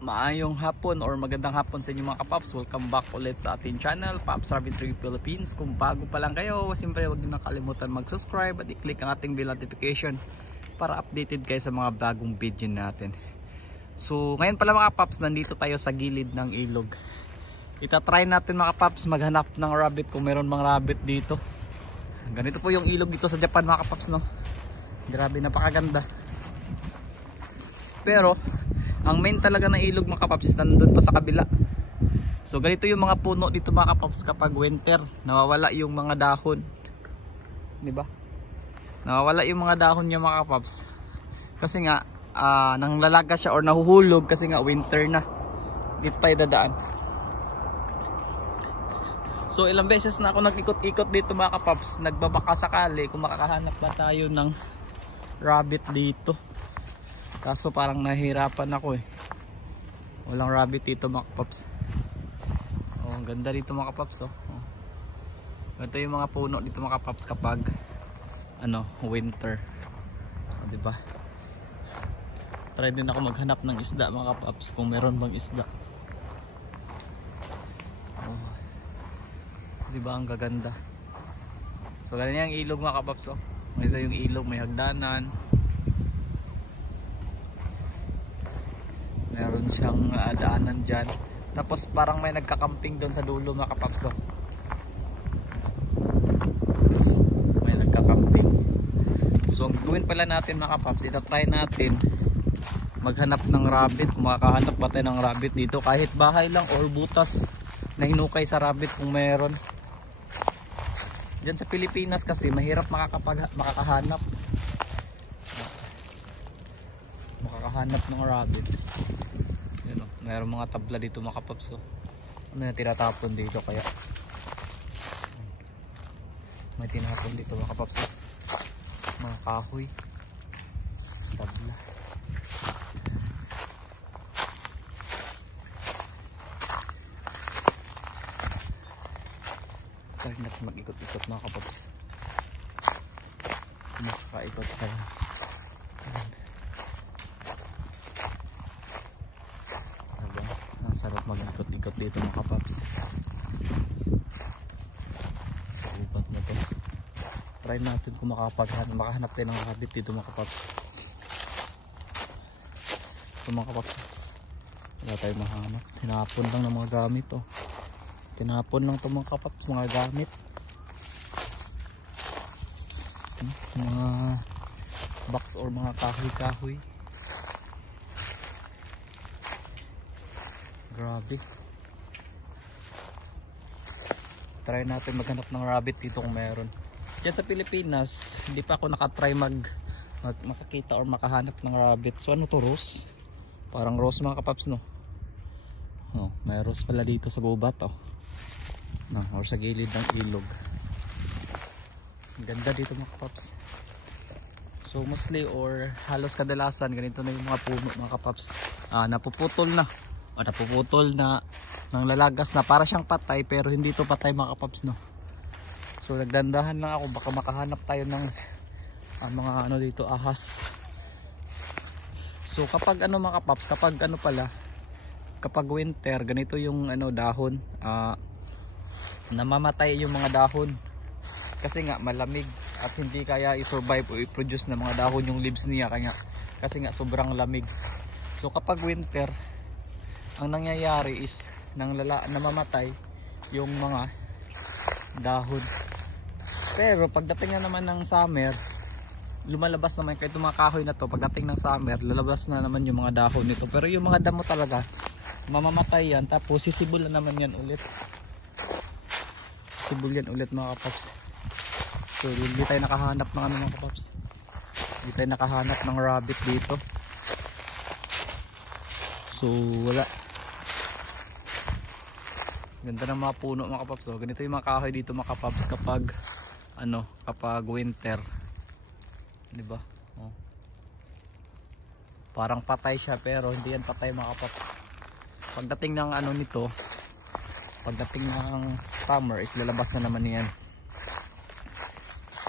Maayong hapon or magandang hapon sa inyo mga kapaps. Welcome back ulit sa ating channel, Paps Rabbit Tree Philippines. Kung bago pa lang kayo, siyempre huwag niyo nakalimutan mag-subscribe at i-click ang ating bell notification para updated kayo sa mga bagong video natin. So ngayon pala mga kapaps, nandito tayo sa gilid ng ilog. Itatry natin mga kapaps maghanap ng rabbit kung meron mga rabbit dito. Ganito po yung ilog dito sa Japan mga kapaps, no? Grabe, napakaganda. Pero ang main talaga ng ilog mga kapaps is nandun pa sa kabila. So ganito yung mga puno dito mga kapaps kapag winter, nawawala yung mga dahon. 'Di ba? Nawawala yung mga dahon niya mga kapaps. Kasi nga nanglalaga siya or nahuhulog kasi nga winter na. Dito tayo dadaan. So ilang beses na ako nag-ikot-ikot dito mga kapaps, nagbabaka sakali kung makakahanap na tayo ng rabbit dito. Kaso parang nahihirapan ako eh. Walang rabbit dito mga kapaps. Oh, ang ganda dito mga kapaps, oh. Ito yung mga puno dito mga kapaps kapag winter. Oh, di ba? Try din ako maghanap ng isda mga kapaps kung meron bang isda. Oh. Di ba ang gaganda? So ganyan yung ilog mga kapaps, oh. Ito yung ilog, may hagdanan. Meron siyang daanan dyan. Tapos parang may nagkakamping doon sa dulo mga kapaps, oh. May nagkakamping. So ang gawin pala natin mga kapaps, itatry natin maghanap ng rabbit. Kung makakahanap ba tayo ng rabbit dito, kahit bahay lang or butas na hinukay sa rabbit kung meron. Diyan sa Pilipinas kasi mahirap makakahanap ng rabbit. Yun, oh. Mayroong mga tabla dito mga kapaps, oh. Ano yung tinatapon dito kaya? May tinatapon dito mga kapaps, oh. Mga kahoy, tabla. Try natin mag-ikot-ikot mga kapaps. Makakaikot tayo. Sarap mag-ikot-ikot dito mga kapaps. Sa ubat na to. Try natin kung makahanap tayo ng rabbit dito mga kapaps. Ito mga kapaps, wala tayo mahanap. Tinapon lang ng mga gamit, oh. Tinapon lang ito mga kapaps, mga gamit. Mga box or mga kahoy-kahoy. Grabe. Try natin maghanap ng rabbit dito kung meron. Diyan sa Pilipinas, hindi pa ako nakatry makakita or makahanap ng rabbit. So ano to, rose? Parang rose mga kapaps, no? Oh, may rose pala dito sa gubat, oh. No, or sa gilid ng ilog. Ang ganda dito mga kapaps. So mostly or halos kadalasan ganito na yung mga puno mga kapaps. Napuputol na. Napuputol na, nang lalagas na, para siyang patay pero hindi to patay mga kapaps, no? So nagdandahan lang ako, baka makahanap tayo ng mga dito, ahas. So kapag mga kapaps, kapag winter, ganito yung dahon, namamatay yung mga dahon kasi nga malamig at hindi kaya i-survive o i-produce ng mga dahon yung leaves niya kasi nga sobrang lamig. So kapag winter, ang nangyayari is namamatay yung mga dahon. Pero pagdating na naman ng summer, lumalabas naman kahit mga kahoy na to. Pagdating ng summer, lalabas na naman yung mga dahon nito. Pero yung mga damo talaga, mamamatay yan. Tapos sisibulan naman yan ulit. Sisibul yan ulit mga kapaps. So hindi tayo nakahanap ng mga kapaps. Hindi tayo nakahanap ng rabbit dito. So wala. Ganda ng mga puno mga kapaps, oh. Ganito yung mga kahoy dito mga kapaps kapag kapag winter. 'Di ba? Oh. Parang patay siya pero hindi yan patay mga kapaps. Pagdating ng pagdating ng summer is lalabas na naman 'yan.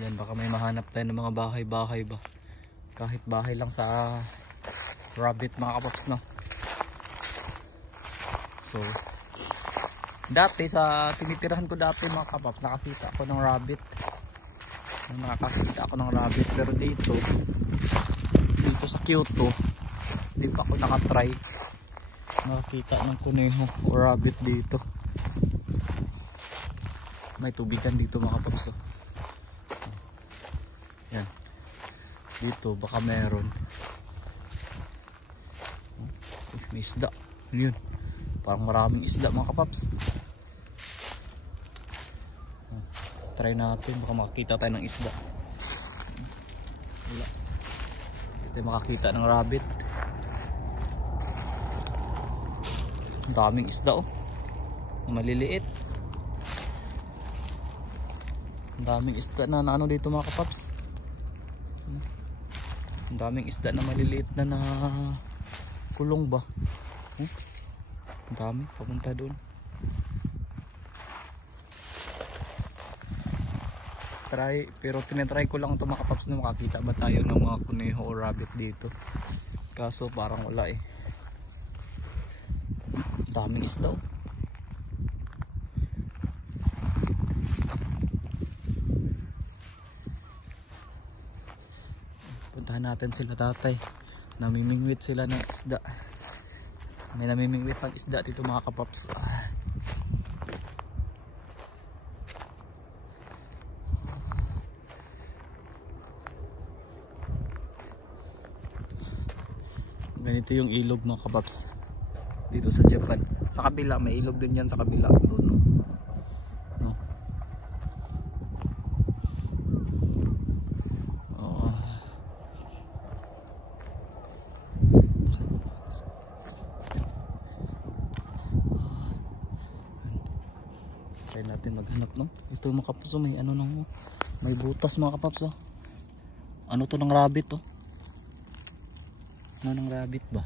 Yan, baka may mahanap tayo ng mga bahay-bahay ba. Kahit bahay lang sa rabbit mga kapaps, no. So dati sa tinitirahan ko dati mga kapaps, nakakita ako ng rabbit. Pero dito sa Kyoto hindi pa ako nakatry nakakita ng kuneho o rabbit dito. May tubigan dito mga kapaps. Yan. Dito baka meron. May isda. Ano yun? Parang maraming isda mga kapaps. Try natin. Baka makakita tayo ng isda. Wala. Hindi tayo makakita ng rabbit. Ang daming isda oh. Maliliit. Ang daming isda na ano dito mga kapaps. Ang daming isda na maliliit na kulong ba? Ang dami papunta doon. Pero tinatry ko lang ito mga kapaps na makakita ba tayo ng mga kuneho o rabbit dito. Kaso parang wala eh. Ang daming isda oh. Puntahan natin sila tatay. Namimingwit sila ng isda. May namimingwit ng isda dito mga kapaps. Ganito yung ilog mga kapaps dito sa Japan. Sa kabila may ilog din yan sa kabila doon no? Try natin maghanap no. Ito mga kapaps oh, may ano nang may butas mga kapaps oh. Ano to ng rabbit oh. Ano ng rabbit ba?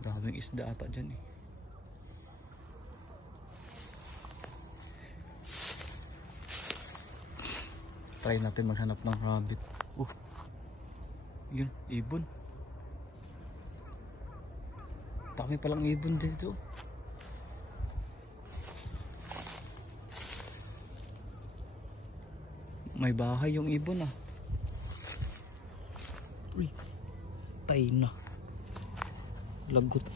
Daming isda ata dyan eh. Try natin maghanap ng rabbit. Oh. Yun, ibon. Dami palang ibon dito. May bahay yung ibon ah. Uy, tay na. Lagot.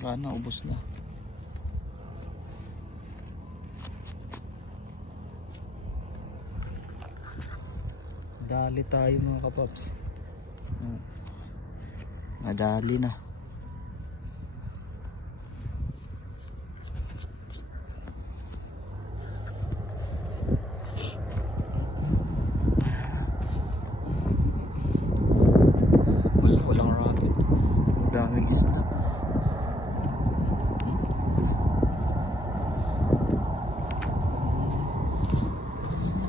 Wala na, ubos na. Dali tayo mga kapaps. Madali na. Walang rabbit. Daming isda.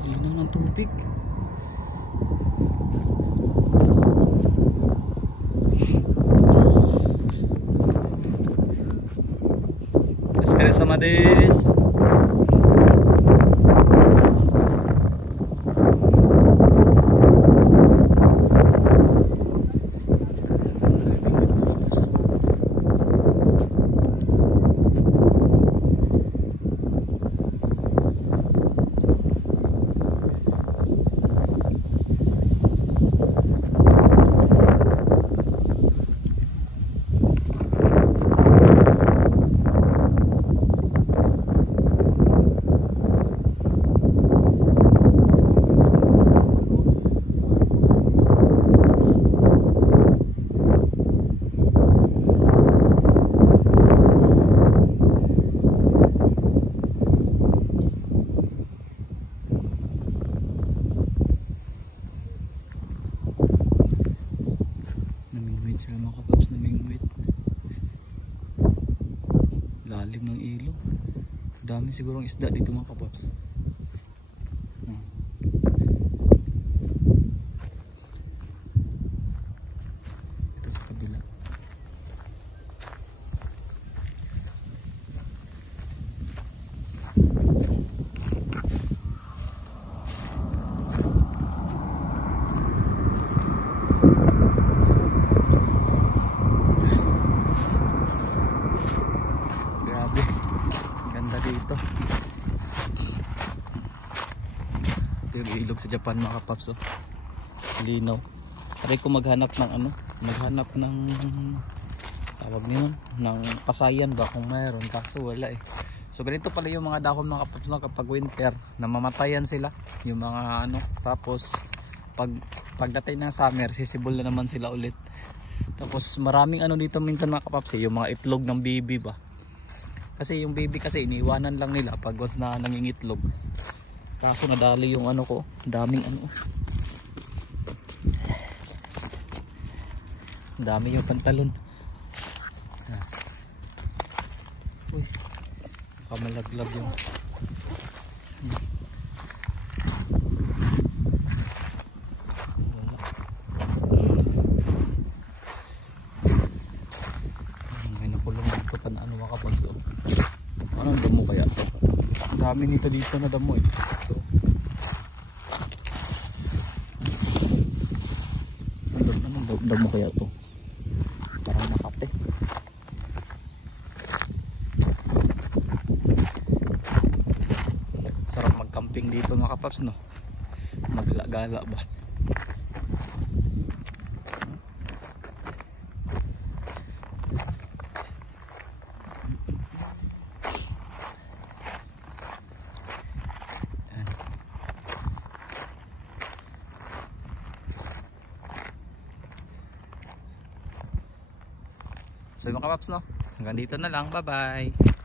Linaw ng tubig. Sama des. Sila mga kapaps na mingwit. Lalim ng ilog. Dami sigurong isda dito mga kapaps. Ito sa kabila. ilog sa Japan mga kapaps. Oh. Linaw. Try ko maghanap ng ano, maghanap ng tawag nito, ng pasayan ba kung mayroon, kaso wala eh. So ganito pala yung mga dahon mga kapaps, no, kapag winter, namamatayan sila yung mga ano, tapos pagdating ng summer, sisibol na naman sila ulit. Tapos maraming ano dito minsan mga kapaps, yung mga itlog ng baby ba. Kasi yung baby kasi iniwanan lang nila pag was na nangingitlog. Kaso nadali yung ano ko, daming ano. Dami yung pantalon. Uy, kamalaglag yung may nakulong dito pa na ano mga kapagso. Anong damo kaya? Ang dami nito dito na damo eh. Anong damo kaya to? Parang nakape. Sarap mag-camping dito mga kapaps, no? Maglagala ba? So mga kapaps, no? Hanggang dito na lang. Bye bye.